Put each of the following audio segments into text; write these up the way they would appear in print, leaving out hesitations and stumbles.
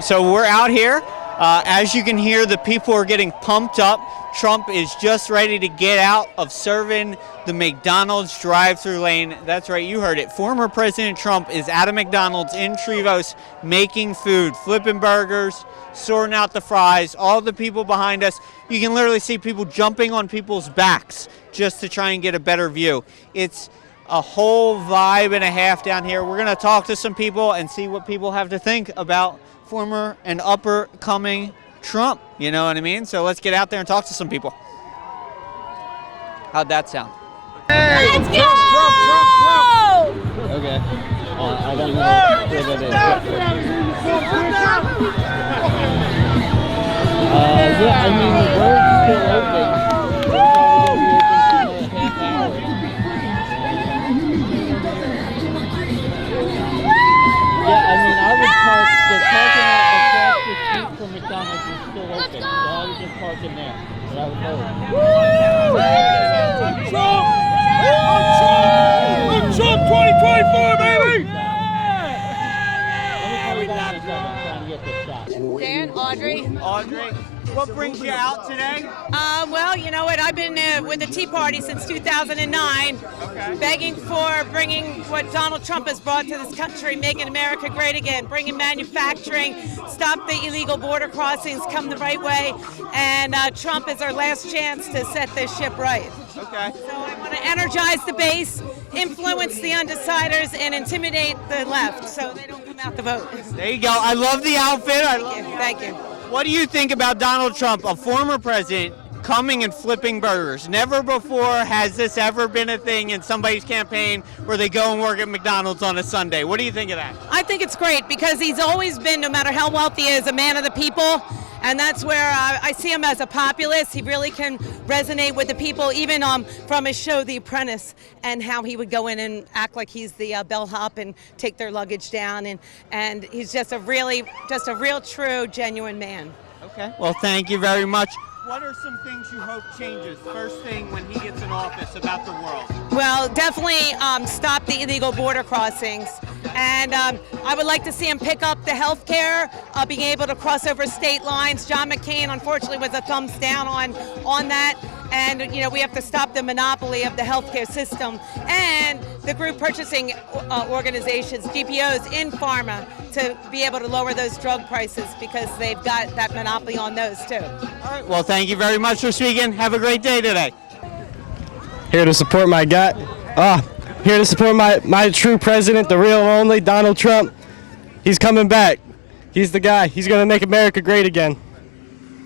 So we're out here. As you can hear, the people are getting pumped up. Trump is just ready to get out of serving the McDonald's drive-through lane. That's right, you heard it. Former President Trump is at a McDonald's in Trevose making food, flipping burgers, sorting out the fries. All the people behind us, you can literally see people jumping on people's backs just to try and get a better view. It's a whole vibe and a half down here. We're going to talk to some people and see what people have to think about former and upper-coming Trump, you know what I mean? So let's get out there and talk to some people. How'd that sound? Hey, let's go! Trump! Okay. I don't know Trump! what that is. Yeah, I mean, the road's still open. Yeah, I mean, I would park, the parking lot across the street from McDonald's is still open, so I would just park in there. But I would vote. Trump! Trump 2024, baby! Let me call you back in a second. I'm trying to get this shot. Dan, Audrey, what brings you out today? Well, you know what? I've been with the Tea Party since 2009, begging for bringing what Donald Trump has brought to this country, making America great again, bringing manufacturing, stop the illegal border crossings, come the right way, and Trump is our last chance to set this ship right. Okay. So I want to energize the base, influence the undeciders, and intimidate the left so they don't come out to vote. There you go. I love the outfit. Thank you. What do you think about Donald Trump, a former president, coming and flipping burgers? Never before has this ever been a thing in somebody's campaign where they go and work at McDonald's on a Sunday. What do you think of that? I think it's great because he's always been, no matter how wealthy he is, a man of the people. And that's where I see him as a populist. He really can resonate with the people, even from his show, The Apprentice, and how he would go in and act like he's the bellhop and take their luggage down. And he's just a real, true, genuine man. Okay. Well, thank you very much. What are some things you hope changes first thing when he gets in office about the world? Well, definitely stop the illegal border crossings. And I would like to see him pick up the health care, being able to cross over state lines. John McCain, unfortunately, was a thumbs down on that. And, you know, we have to stop the monopoly of the healthcare system and the group purchasing organizations, GPOs in pharma, to be able to lower those drug prices because they've got that monopoly on those, too. All right. Well, thank you very much for speaking. Have a great day today. Here to support my guy. Here to support my true president, the real only, Donald Trump. He's coming back. He's the guy. He's going to make America great again.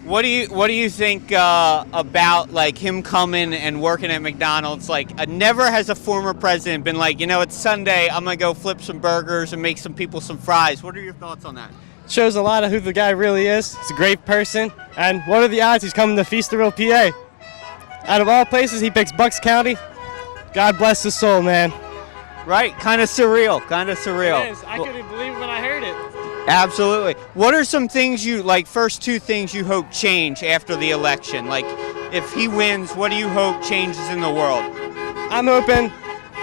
What do you think about like him coming and working at McDonald's? Like, never has a former president been like, you know, it's Sunday, I'm gonna go flip some burgers and make some people some fries. What are your thoughts on that? Shows a lot of who the guy really is. He's a great person. And what are the odds he's coming to Feasterville, PA? Out of all places, he picks Bucks County. God bless his soul, man. Right, kind of surreal, kind of surreal. It is. I couldn't believe it when I heard it. Absolutely. What are some things first two things you hope change after the election? Like, if he wins, what do you hope changes in the world? I'm hoping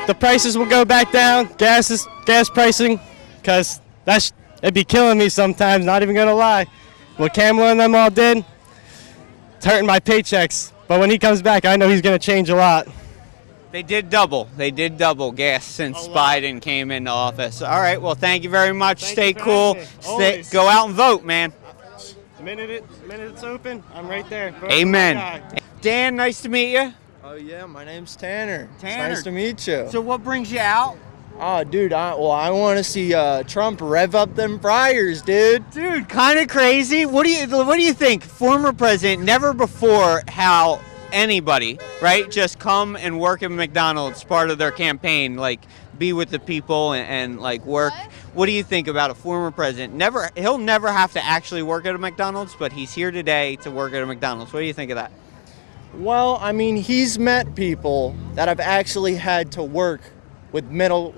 the prices will go back down, gas pricing, because it'd be killing me sometimes, not even gonna lie. What Kamala and them all did, it's hurting my paychecks. But when he comes back, I know he's gonna change a lot. They did double gas since Biden came into office. All right, well, thank you very much. Stay cool. Go out and vote, man. The minute it's open, I'm right there. Amen. Dan, nice to meet you. Oh yeah, my name's Tanner. Tanner. It's nice to meet you. So what brings you out? Oh, dude, I want to see Trump rev up them fryers, dude. Dude, kind of crazy. What do you think? Former president, never before how anybody, right, just come and work at McDonald's, part of their campaign, like be with the people and like work. What do you think about a former president? He'll never have to actually work at a McDonald's, but he's here today to work at a McDonald's. What do you think of that? Well, I mean, he's met people that have actually had to work with middle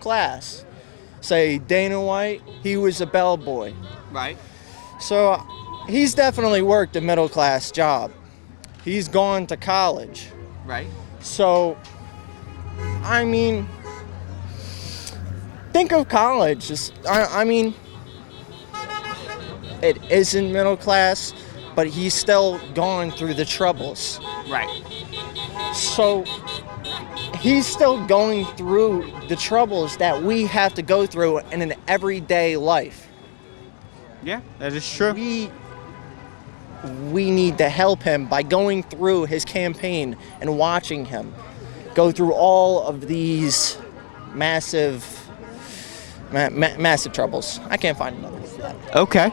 class. Say Dana White, he was a bellboy. Right. So he's definitely worked a middle class job. He's gone to college. Right. So, I mean, think of college. I mean, it isn't middle class, but he's still gone through the troubles. Right. So he's still going through the troubles that we have to go through in an everyday life. Yeah, that is true. We need to help him by going through his campaign and watching him go through all of these massive troubles. I can't find another word for that. Okay.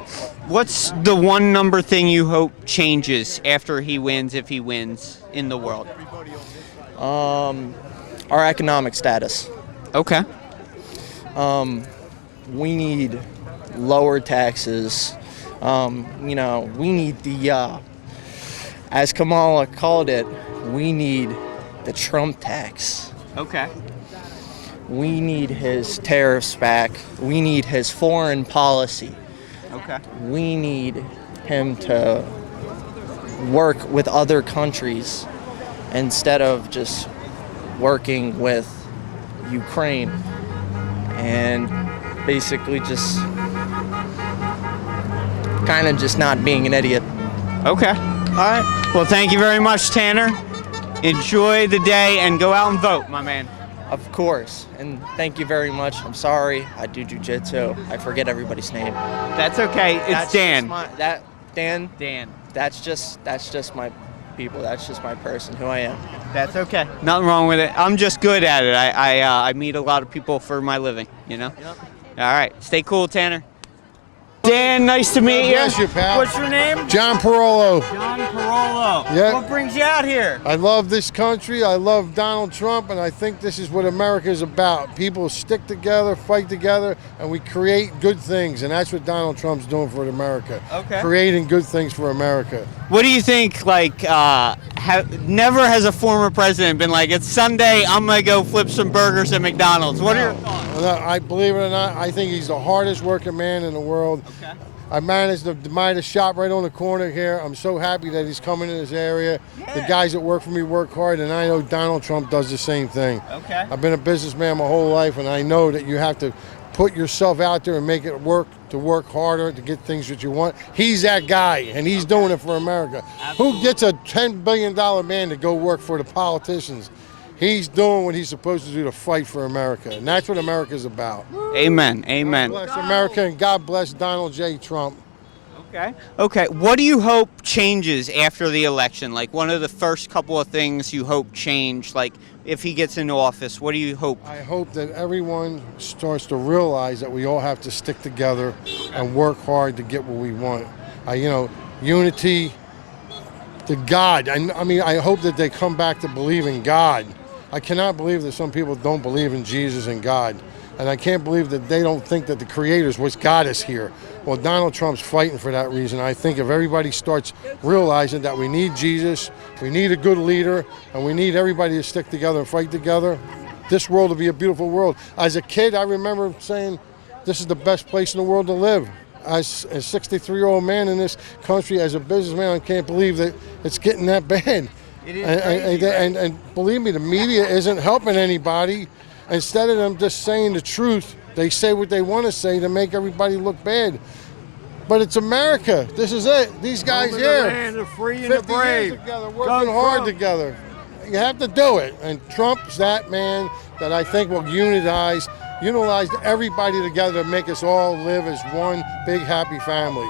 What's the one number thing you hope changes after he wins, if he wins, in the world? Our economic status. Okay. We need lower taxes. We need the, as Kamala called it, we need the Trump tax. Okay. We need his tariffs back. We need his foreign policy. Okay. We need him to work with other countries instead of just working with Ukraine and basically just kind of just not being an idiot. Okay. All right. Well, thank you very much, Tanner. Enjoy the day and go out and vote, my man. Of course, and thank you very much. I'm sorry, I do jujitsu. I forget everybody's name. That's okay. It's That's Dan. just Dan. Dan. That's just my people. That's just my person, who I am. That's okay. Nothing wrong with it. I'm just good at it. I meet a lot of people for my living, you know? Yep. All right. Stay cool, Tanner. Dan, nice to meet you. bless you, pal. What's your name? John Parolo. John Parolo. Yeah. What brings you out here? I love this country. I love Donald Trump, and I think this is what America is about. People stick together, fight together, and we create good things, and that's what Donald Trump's doing for America. Okay. Creating good things for America. What do you think, never has a former president been like, it's Sunday, I'm going to go flip some burgers at McDonald's. What are your thoughts? I believe it or not, I think he's the hardest working man in the world. Okay. I managed the Midas shop right on the corner here. I'm so happy that he's coming in this area. Yeah. The guys that work for me work hard, and I know Donald Trump does the same thing. Okay. I've been a businessman my whole life, and I know that you have to put yourself out there and make it work, to work harder, to get things that you want. He's that guy, and he's doing it for America. Absolutely. Who gets a $10 billion man to go work for the politicians? He's doing what he's supposed to do to fight for America, and that's what America's about. Amen. Amen. God bless America, and God bless Donald J. Trump. Okay. Okay. What do you hope changes after the election? Like one of the first couple of things you hope change, like if he gets into office, what do you hope? I hope that everyone starts to realize that we all have to stick together and work hard to get what we want. Unity, to God. I hope that they come back to believe in God. I cannot believe that some people don't believe in Jesus and God. And I can't believe that they don't think that the Creator's what got us here. Well, Donald Trump's fighting for that reason. I think if everybody starts realizing that we need Jesus, we need a good leader, and we need everybody to stick together and fight together, this world will be a beautiful world. As a kid, I remember saying, this is the best place in the world to live. As a 63-year-old man in this country, as a businessman, I can't believe that it's getting that bad. It is crazy, right? And believe me, the media isn't helping anybody. Instead of them just saying the truth, they say what they want to say to make everybody look bad. But it's America. This is it. These guys here, the free and the 50 years brave. together, working hard together. You have to do it. And Trump's that man that I think will unitize everybody together to make us all live as one big happy family.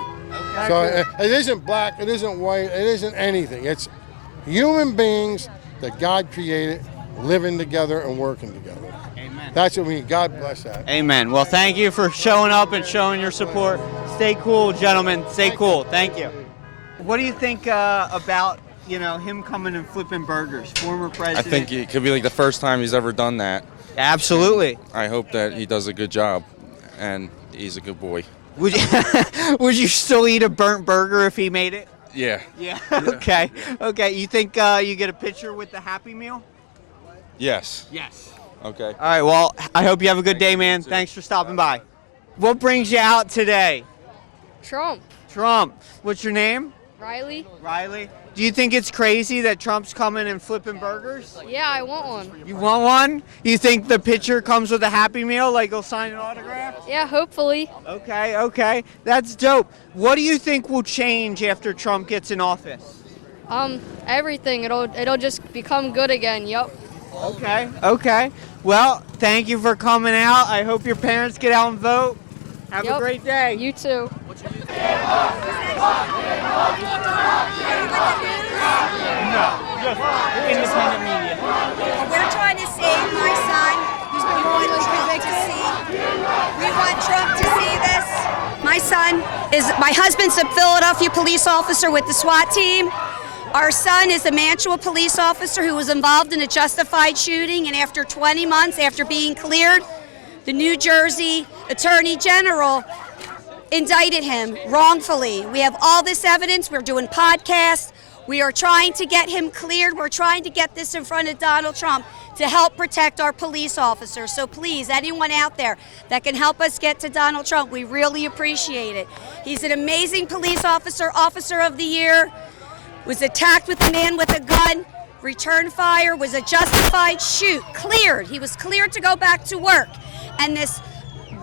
Okay. So it isn't black, it isn't white, it isn't anything. It's human beings that God created living together and working together. Amen. That's what we need. God bless that. Amen. Well, thank you for showing up and showing your support. Stay cool, gentlemen. Stay cool. Thank you. What do you think about him coming and flipping burgers, former I president? think it could be like the first time he's ever done that. Absolutely. I hope that he does a good job, and he's a good boy. Would you still eat a burnt burger if he made it? Yeah. Yeah. Okay. Okay. You think you get a picture with the Happy Meal? Yes. Yes. Okay. All right. Well, I hope you have a good day, man. Thanks for stopping by. What brings you out today? Trump. Trump. What's your name? Riley? Riley. Do you think it's crazy that Trump's coming and flipping burgers? Yeah, I want one. You want one? You think the pitcher comes with a Happy Meal, like he'll sign an autograph? Yeah, hopefully. Okay. That's dope. What do you think will change after Trump gets in office? Everything. It'll just become good again. Yup. Okay. Well, thank you for coming out. I hope your parents get out and vote. Have a great day. You too. Independent media. We're trying to save my son. We want Trump to see. We want Trump to see this. My husband's a Philadelphia police officer with the SWAT team. Our son is a Mantua police officer who was involved in a justified shooting, and after 20 months after being cleared, the New Jersey Attorney General indicted him wrongfully. We have all this evidence. We're doing podcasts. We are trying to get him cleared. We're trying to get this in front of Donald Trump to help protect our police officers. So please, anyone out there that can help us get to Donald Trump, we really appreciate it. He's an amazing police officer, Officer of the Year, was attacked with a man with a gun, returned fire, was a justified shoot, cleared. He was cleared to go back to work. And this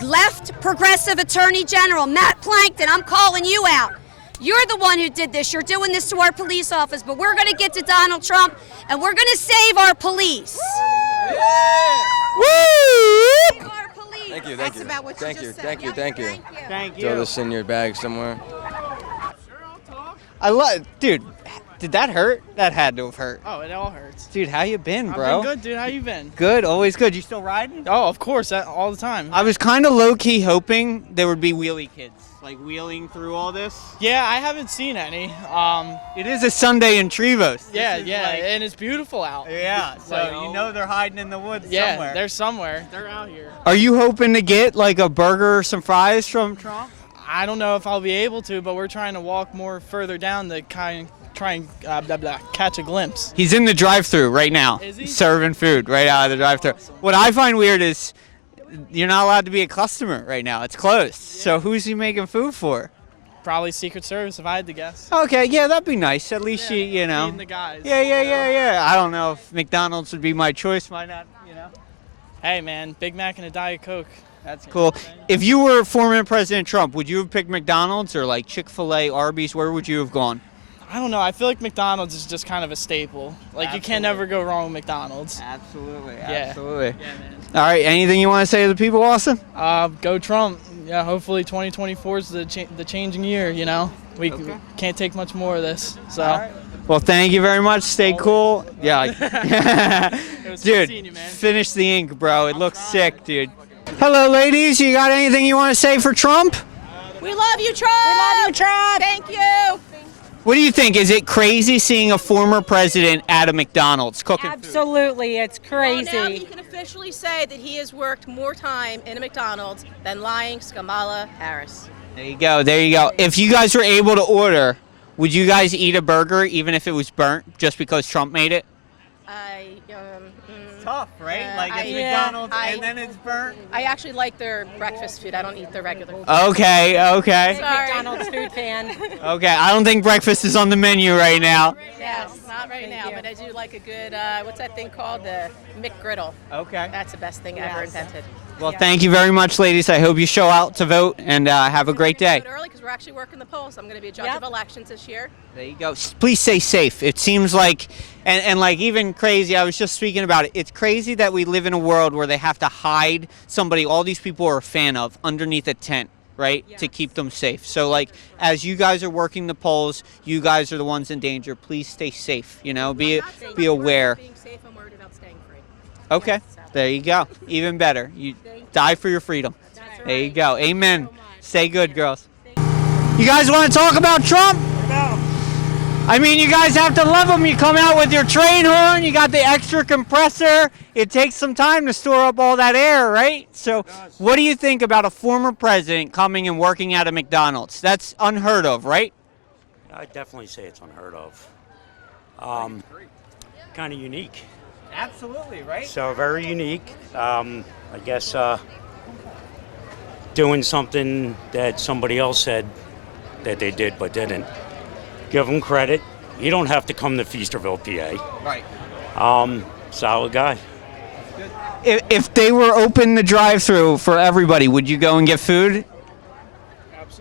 left progressive Attorney General, Matt Plankton, I'm calling you out. You're the one who did this. You're doing this to our police office, but we're going to get to Donald Trump, and we're going to save our police. Woo! Save our police. Thank you. That's about what Thank you you. just Thank said. you. Yep, Thank you. Thank you. Throw this in your bag somewhere. I love, dude. Did that hurt? That had to have hurt. Oh, it all hurts. Dude, how you been, bro? I've been good, dude. How you been? Good, always good. You still riding? Oh, of course, all the time. I was kind of low-key hoping there would be wheelie kids, like wheeling through all this. Yeah, I haven't seen any. It is a Sunday in Trevose. Yeah, This is and it's beautiful out. Yeah, so Like, you know they're hiding in the woods Yeah, somewhere. they're somewhere. They're out here. Are you hoping to get like a burger or some fries from Trump? I don't know if I'll be able to, but we're trying to walk more further down to try and catch a glimpse. He's in the drive-thru right now, Is he? serving food right out of the drive-thru. What I find weird is you're not allowed to be a customer right now. It's closed. So who's he making food for? Probably Secret Service, if I had to guess. Okay, yeah, that'd be nice. At least you know. Feeding the guys. Yeah. I don't know if McDonald's would be my choice. Why not? Hey, man, Big Mac and a Diet Coke. That's cool. If you were former President Trump, would you have picked McDonald's or like Chick-fil-A, Arby's? Where would you have gone? I don't know. I feel like McDonald's is just kind of a staple. Like, you can't ever go wrong with McDonald's. Absolutely. Yeah, man. All right, anything you want to say to the people, Austin? Go Trump. Yeah, hopefully 2024 is the changing year, you know? We can't take much more of this. So. All right. Well, thank you very much. Stay cool. Yeah. It was good seeing you, Dude, man. finish the ink, bro. It looks sick, dude. Hello, ladies. You got anything you want to say for Trump? We love you, Trump. We love you, Trump. Thank you. What do you think? Is it crazy seeing a former president at a McDonald's cooking food? Absolutely, it's crazy. Well, now he can officially say that he has worked more time in a McDonald's than lying Kamala Harris. There you go. If you guys were able to order, would you guys eat a burger even if it was burnt just because Trump made it? Tough, right? McDonald's and then it's burnt. I actually like their breakfast food. I don't eat their regular food. Okay. Sorry. McDonald's food fan. Okay, I don't think breakfast is on the menu right now. Yes, not right now, but I do like a good, what's that thing called? The McGriddle. Okay. That's the best thing ever invented. Well, thank you very much, ladies. I hope you show out to vote and have a great day. Do it early because we're actually working the polls. I'm going to be a judge of elections this year. There you go. Please stay safe. It seems like, and like even crazy, I was just speaking about it. It's crazy that we live in a world where they have to hide somebody all these people are a fan of underneath a tent, right? To keep them safe. So like, as you guys are working the polls, you guys are the ones in danger. Please stay safe, you know, be aware. Being safe, I'm worried about staying free. Okay. There you go. Even better. You die for your freedom. There you go. Amen. Stay good, girls. You guys want to talk about Trump? No. I mean, you guys have to love him. You come out with your train horn. You got the extra compressor. It takes some time to store up all that air, right? So what do you think about a former president coming and working at a McDonald's? That's unheard of, right? I'd definitely say it's unheard of. Kind of unique. Absolutely, right? So very unique. I guess doing something that somebody else said that they did but didn't. give him credit. You don't have to come to Feasterville, PA. Right. Solid guy. If they were open the drive-through for everybody, would you go and get food?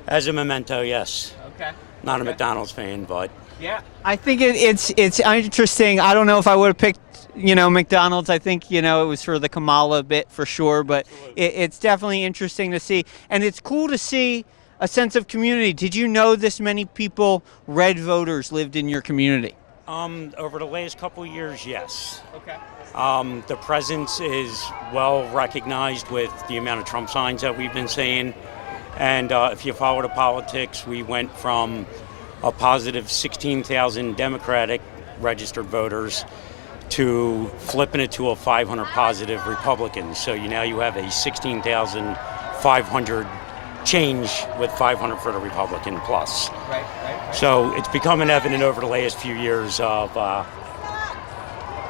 As a memento, yes. Okay. Not a McDonald's fan, but Yeah. I think it's interesting. I don't know if I would have picked, McDonald's. I think, it was for the Kamala bit for sure, but it's definitely interesting to see. And it's cool to see a sense of community. Did you know this many people, red voters, lived in your community? over the last couple of years, yes. Okay. The presence is well recognized with the amount of Trump signs that we've been seeing. And if you follow the politics, we went from a positive 16,000 Democratic registered voters to flipping it to a 500 positive Republicans. So now you have a 16,500 change with 500 for the Republican plus. Right. So it's becoming evident over the last few years of,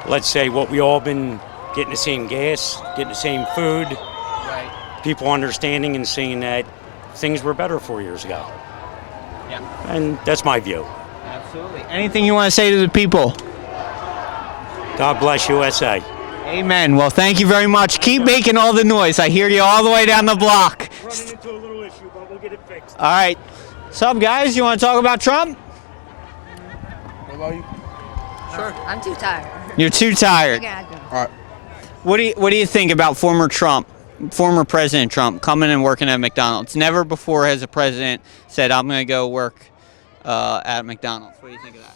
let's say, what we all been getting the same gas, getting the same food, Right. people understanding and seeing that things were better 4 years ago. Yeah. And that's my view. Absolutely. Anything you want to say to the people? God bless USA. Amen. Well, thank you very much. Keep making all the noise. I hear you all the way down the block. Running into a little issue, but we'll get it fixed. All right. What's up, guys? You want to talk about Trump? What about you? Sure. I'm too tired. You're too tired. Okay, I go. All right. What do you think about former President Trump coming and working at McDonald's? Never before has a president said, "I'm going to go work at McDonald's." What do you think of that?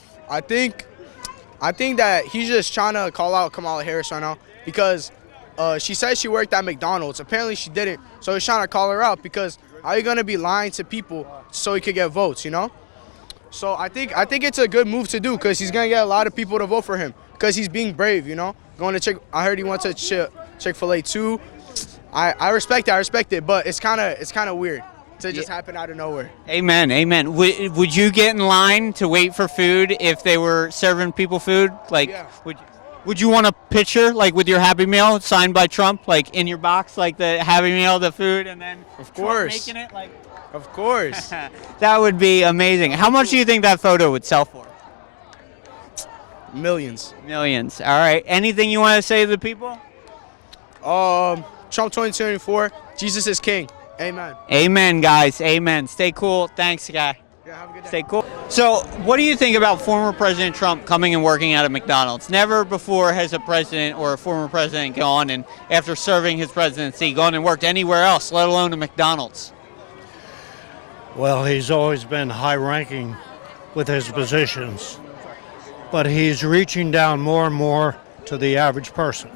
I think that he's just trying to call out Kamala Harris right now because she said she worked at McDonald's. Apparently she didn't, so he's trying to call her out because how are you gonna be lying to people so he could get votes, So I think it's a good move to do because he's gonna get a lot of people to vote for him because he's being brave, Going to I heard he went to Chick-fil-A too. I respect it, but it's kind of weird to just happen out of nowhere. Amen. Would you get in line to wait for food if they were serving people food? Like, Yeah. would you want a picture, like with your Happy Meal signed by Trump, like in your box, like the Happy Meal, the food, and then Of Trump course. making it? Like, Of course. that would be amazing. How much do you think that photo would sell for? Millions. Millions. All right. Anything you want to say to the people? Trump 2024, Jesus is king. Amen. Amen, guys. Amen. Stay cool. Thanks, guy. Yeah, have a good day. Stay cool. So, what do you think about former President Trump coming and working out of McDonald's? Never before has a president or a former president gone and, after serving his presidency, gone and worked anywhere else, let alone a McDonald's. Well, he's always been high-ranking with his positions, but he's reaching down more and more to the average person.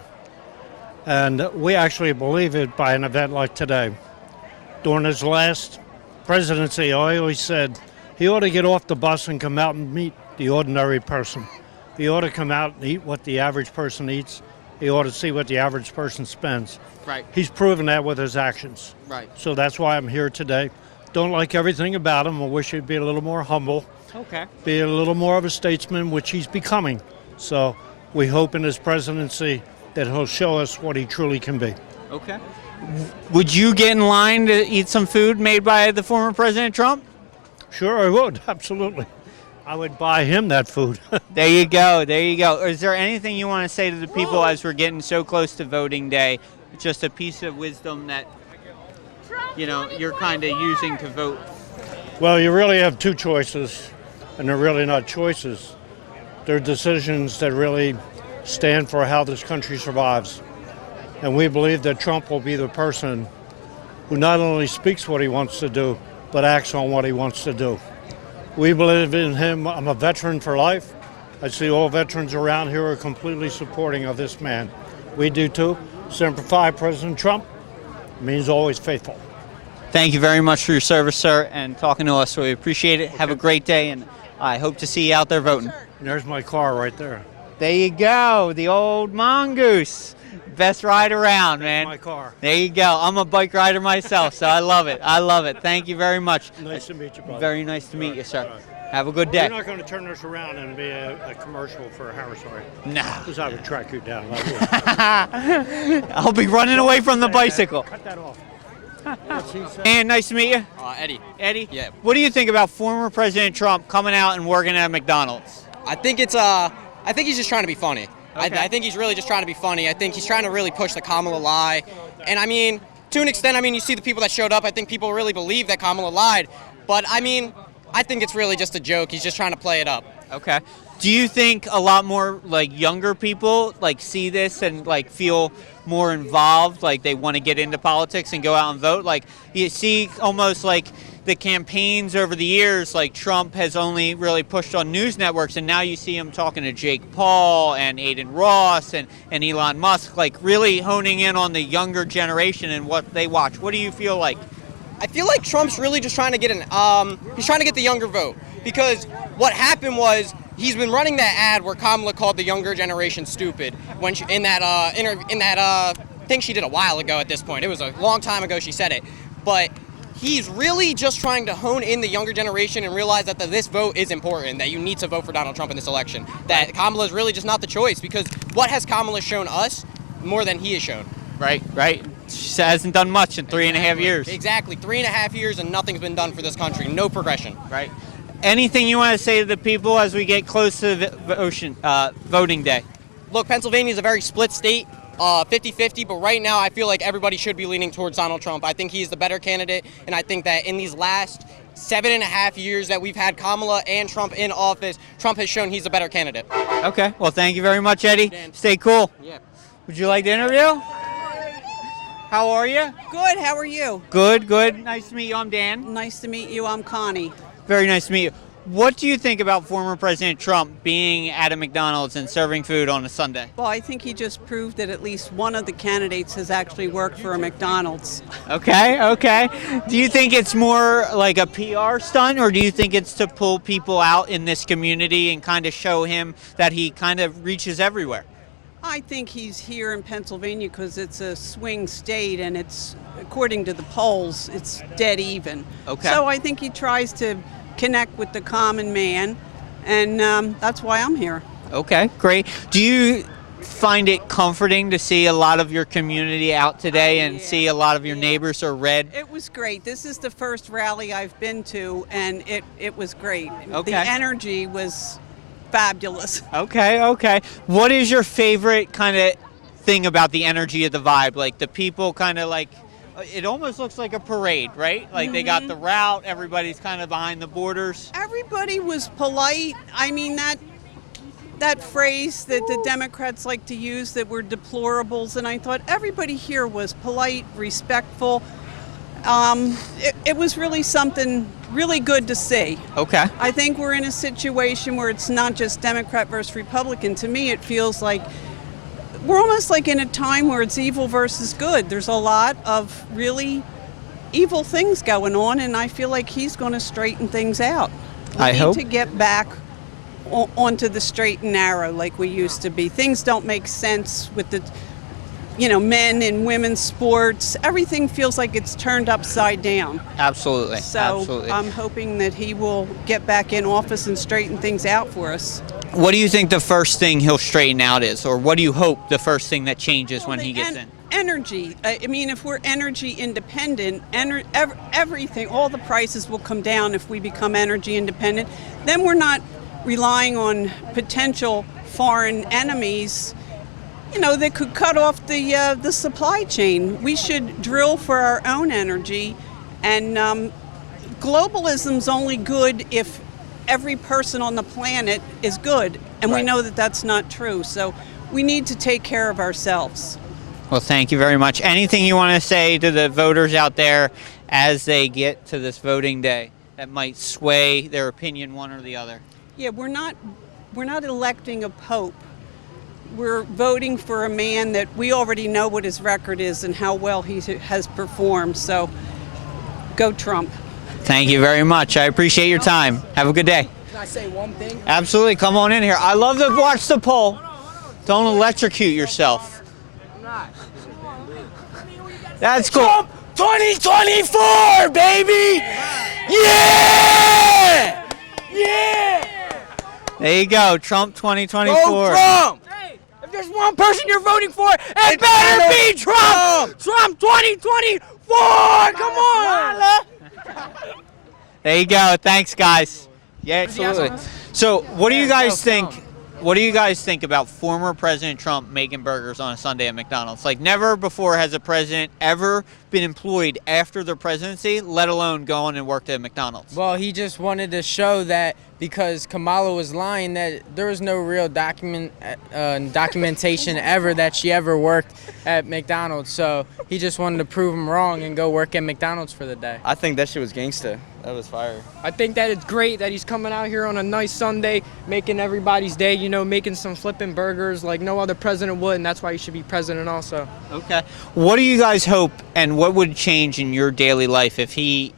And we actually believe it by an event like today. During his last presidency, I always said he ought to get off the bus and come out and meet the ordinary person. He ought to come out and eat what the average person eats. He ought to see what the average person spends. Right. He's proven that with his actions. Right. So that's why I'm here today. Don't like everything about him. I wish he'd be a little more humble, Okay. be a little more of a statesman, which he's becoming. So we hope in his presidency that he'll show us what he truly can be. Okay. Would you get in line to eat some food made by the former President Trump? Sure, I would. Absolutely. I would buy him that food. There you go. Is there anything you want to say to the people as we're getting so close to voting day? Just a piece of wisdom that, you're kind of using to vote. Well, you really have two choices, and they're really not choices. They're decisions that really stand for how this country survives. And we believe that Trump will be the person who not only speaks what he wants to do, but acts on what he wants to do. We believe in him. I'm a veteran for life. I see all veterans around here are completely supporting of this man. We do too. Semper Fi, President Trump means always faithful. Thank you very much for your service, sir, and talking to us. We appreciate it. Have a great day, and I hope to see you out there voting. And there's my car right there. There you go, the old mongoose. Best ride around, man. My car. There you go. I'm a bike rider myself, so I love it. Thank you very much. Nice to meet you, brother. Very nice to meet you, sir. Have a good day. You're not going to turn this around and be a commercial for Harris, are you? No. Because I would track you down. I'll be running away from the bicycle. Cut that off. And nice to meet you. Eddie. Eddie? Yeah. What do you think about former President Trump coming out and working at McDonald's? I think he's just trying to be funny. Okay. I think he's really just trying to be funny. I think he's trying to really push the Kamala lie. And I mean, to an extent, I mean, you see the people that showed up, I think people really believe that Kamala lied. But I mean, I think it's really just a joke. He's just trying to play it up. Okay. Do you think a lot more like younger people like see this and like feel more involved, like they want to get into politics and go out and vote? Like you see almost like the campaigns over the years, like Trump has only really pushed on news networks, and now you see him talking to Jake Paul and Aiden Ross and Elon Musk, like really honing in on the younger generation and what they watch. What do you feel like? I feel like Trump's really just trying to get he's trying to get the younger vote, because what happened was he's been running that ad where Kamala called the younger generation stupid when she, in that thing she did a while ago. At this point, it was a long time ago she said it, but he's really just trying to hone in the younger generation and realize that this vote is important, that you need to vote for Donald Trump in this election, that Kamala is really just not the choice, because what has Kamala shown us more than he has shown? Right. She hasn't done much in 3.5 years. Exactly, 3.5 years and nothing's been done for this country. No progression. Right. Anything you want to say to the people as we get close to voting day? Look, Pennsylvania is a very split state, 50-50, but right now I feel like everybody should be leaning towards Donald Trump. I think he's the better candidate, and I think that in these last 7.5 years that we've had Kamala and Trump in office, Trump has shown he's a better candidate. Okay. Well, thank you very much, Eddie. Stay cool. Yeah. Would you like the interview? How are you? Good. How are you? Good. Nice to meet you. I'm Dan. Nice to meet you. I'm Connie. Very nice to meet you. What do you think about former President Trump being at a McDonald's and serving food on a Sunday? Well, I think he just proved that at least one of the candidates has actually worked for a McDonald's. Okay. Do you think it's more like a PR stunt, or do you think it's to pull people out in this community and kind of show him that he kind of reaches everywhere? I think he's here in Pennsylvania because it's a swing state, and it's, according to the polls, it's dead even. Okay. So I think he tries to connect with the common man, and that's why I'm here. Okay, great. Do you find it comforting to see a lot of your community out today and see a lot of your neighbors are red? It was great. This is the first rally I've been to, and it was great. Okay. The energy was fabulous. Okay. What is your favorite kind of thing about the energy of the vibe? Like the people kind of like, it almost looks like a parade, right? Like they got the route, everybody's kind of behind the borders. Everybody was polite. I mean, that phrase that the Democrats like to use, that were deplorables, and I thought everybody here was polite, respectful. It was really something really good to see. Okay. I think we're in a situation where it's not just Democrat versus Republican. To me, it feels like we're almost like in a time where it's evil versus good. There's a lot of really evil things going on, and I feel like he's going to straighten things out. We need to get back onto the straight and narrow like we used to be. Things don't make sense with the men and women's sports. Everything feels like it's turned upside down. Absolutely. So I'm hoping that he will get back in office and straighten things out for us. What do you think the first thing he'll straighten out is, or what do you hope the first thing that changes when he gets in? Energy. I mean, if we're energy independent, everything, all the prices will come down if we become energy independent. Then we're not relying on potential foreign enemies that could cut off the supply chain. We should drill for our own energy, and globalism's only good if every person on the planet is good, and we know that that's not true. So we need to take care of ourselves. Well, thank you very much. Anything you want to say to the voters out there as they get to this voting day that might sway their opinion one or the other? Yeah, we're not electing a pope. We're voting for a man that we already know what his record is and how well he has performed. So go Trump. Thank you very much. I appreciate your time. Have a good day. Can I say one thing? Absolutely. Come on in here. I love to watch the poll. Don't electrocute yourself. I'm not. That's cool. Trump 2024, baby! Yeah! Yeah! There you go. Trump 2024. Go Trump! Hey, if there's one person you're voting for, it better be Trump! Trump 2024! Come on! There you go. Thanks, guys. Yeah, absolutely. So, what do you guys think? What do you guys think about former President Trump making burgers on a Sunday at McDonald's? Like, never before has a president ever been employed after their presidency, let alone going and worked at McDonald's. Well, he just wanted to show that because Kamala was lying that there was no real documentation ever that she ever worked at McDonald's. So he just wanted to prove him wrong and go work at McDonald's for the day. I think that shit was gangsta. That was fire. I think that it's great that he's coming out here on a nice Sunday, making everybody's day, you know, making some flipping burgers like no other president would, and that's why he should be president also. Okay. What do you guys hope, and what would change in your daily life if he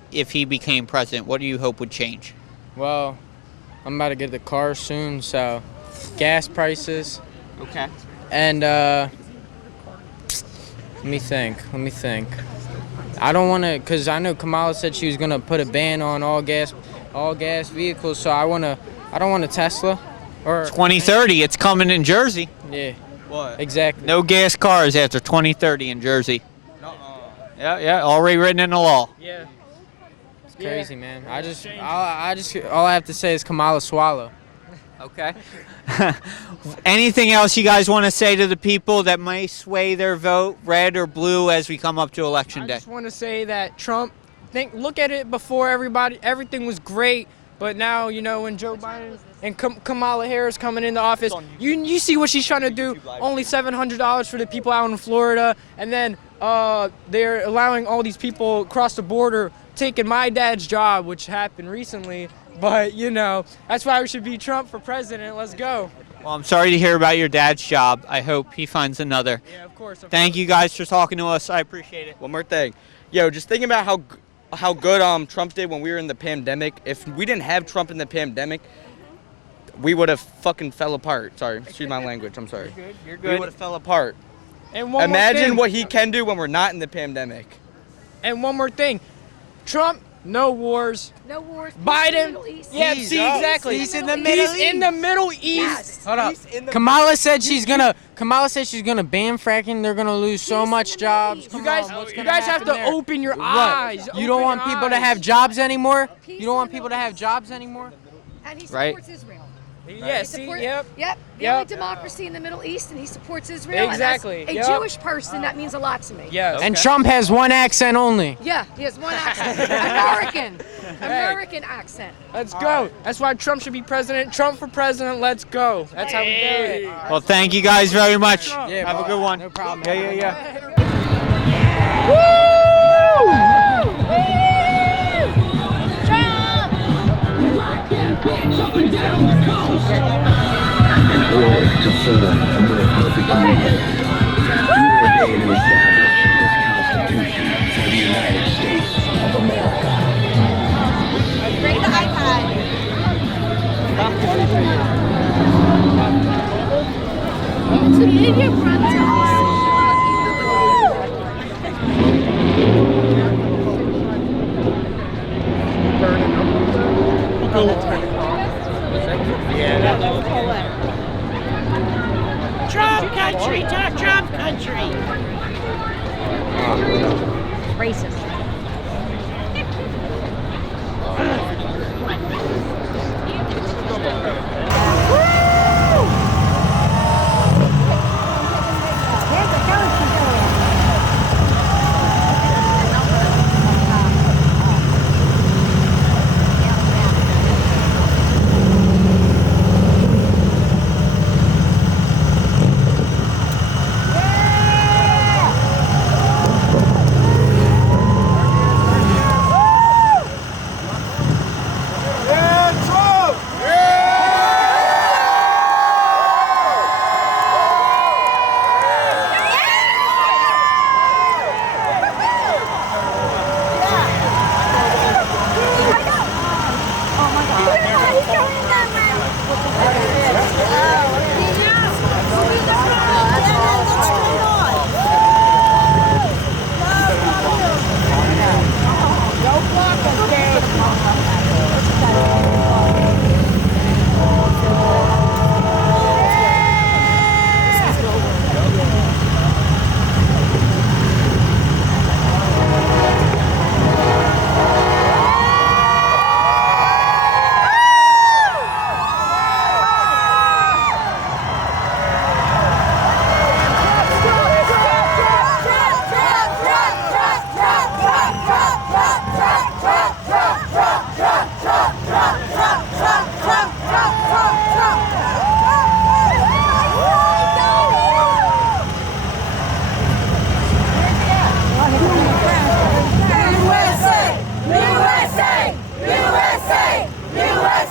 became president? What do you hope would change? Well, I'm about to get the car soon, so gas prices. Okay. And let me think. I don't want to, because I know Kamala said she was going to put a ban on all gas vehicles, so I don't want a Tesla. Or 2030, it's coming in Jersey. Yeah. What? Exactly. No gas cars after 2030 in Jersey. Yeah, already written in the law. Yeah. It's crazy, man. All I have to say is Kamala swallow. Okay. Anything else you guys want to say to the people that may sway their vote, red or blue, as we come up to Election Day? I just want to say that Trump, look at it before everything was great, but now, you know, when Joe Biden and Kamala Harris coming into office, you see what she's trying to do, only $700 for the people out in Florida, and then they're allowing all these people across the border taking my dad's job, which happened recently. But, you know, that's why we should be Trump for president. Let's go. Well, I'm sorry to hear about your dad's job. I hope he finds another. Yeah, of course. Thank you guys for talking to us. I appreciate it. One more thing. Yo, just thinking about how good Trump did when we were in the pandemic. If we didn't have Trump in the pandemic, we would have fucking fell apart. Sorry, excuse my language. I'm sorry. You're good. We would have fell apart. And one more Imagine thing. what he can do when we're not in the pandemic. And one more thing. Trump, no wars. No wars. Biden, yeah, He's see, up. exactly. He's in the Middle East. in the Middle East. Yes. Hold up. Kamala said she's gonna ban fracking. They're gonna lose so much jobs. You guys have to open your eyes. You don't want people to have jobs anymore. You don't want people to have jobs anymore. And he Right. supports Israel. Yeah, see, yep. The only democracy in the Middle East, and he supports Israel. Exactly, And as yep. a Jewish person, that means a lot to me. Yeah. And Trump has one accent only. Yeah, he has one accent. American accent. Let's go. That's why Trump should be president. Trump for president. Let's go. That's how we do it. Well, thank you guys very much. Yeah, Have a good one. No problem. Yeah. Bring the iPad. It's a media broadcast. Trump country, Trump country. Racist.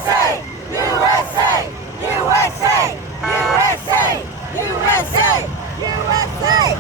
USA! USA! USA! USA! USA! USA!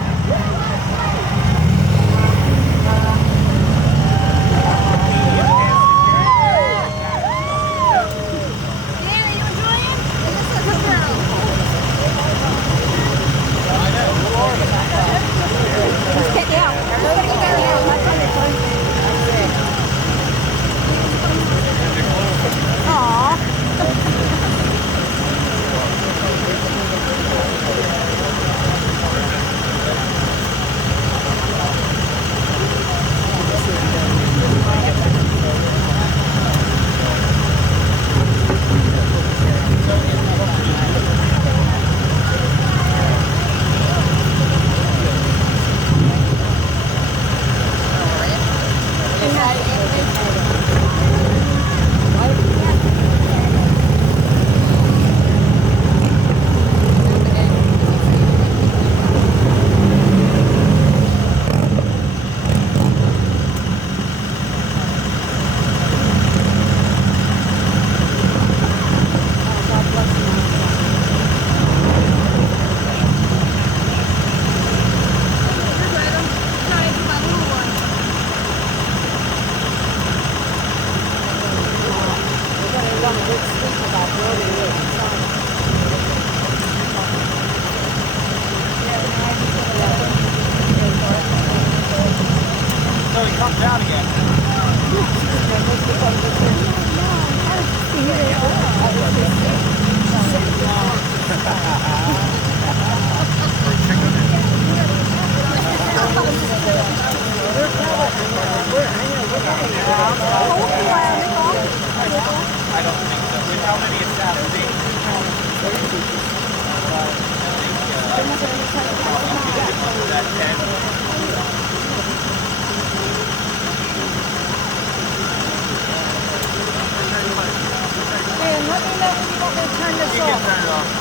Hey, and let me know when you want me to turn this off.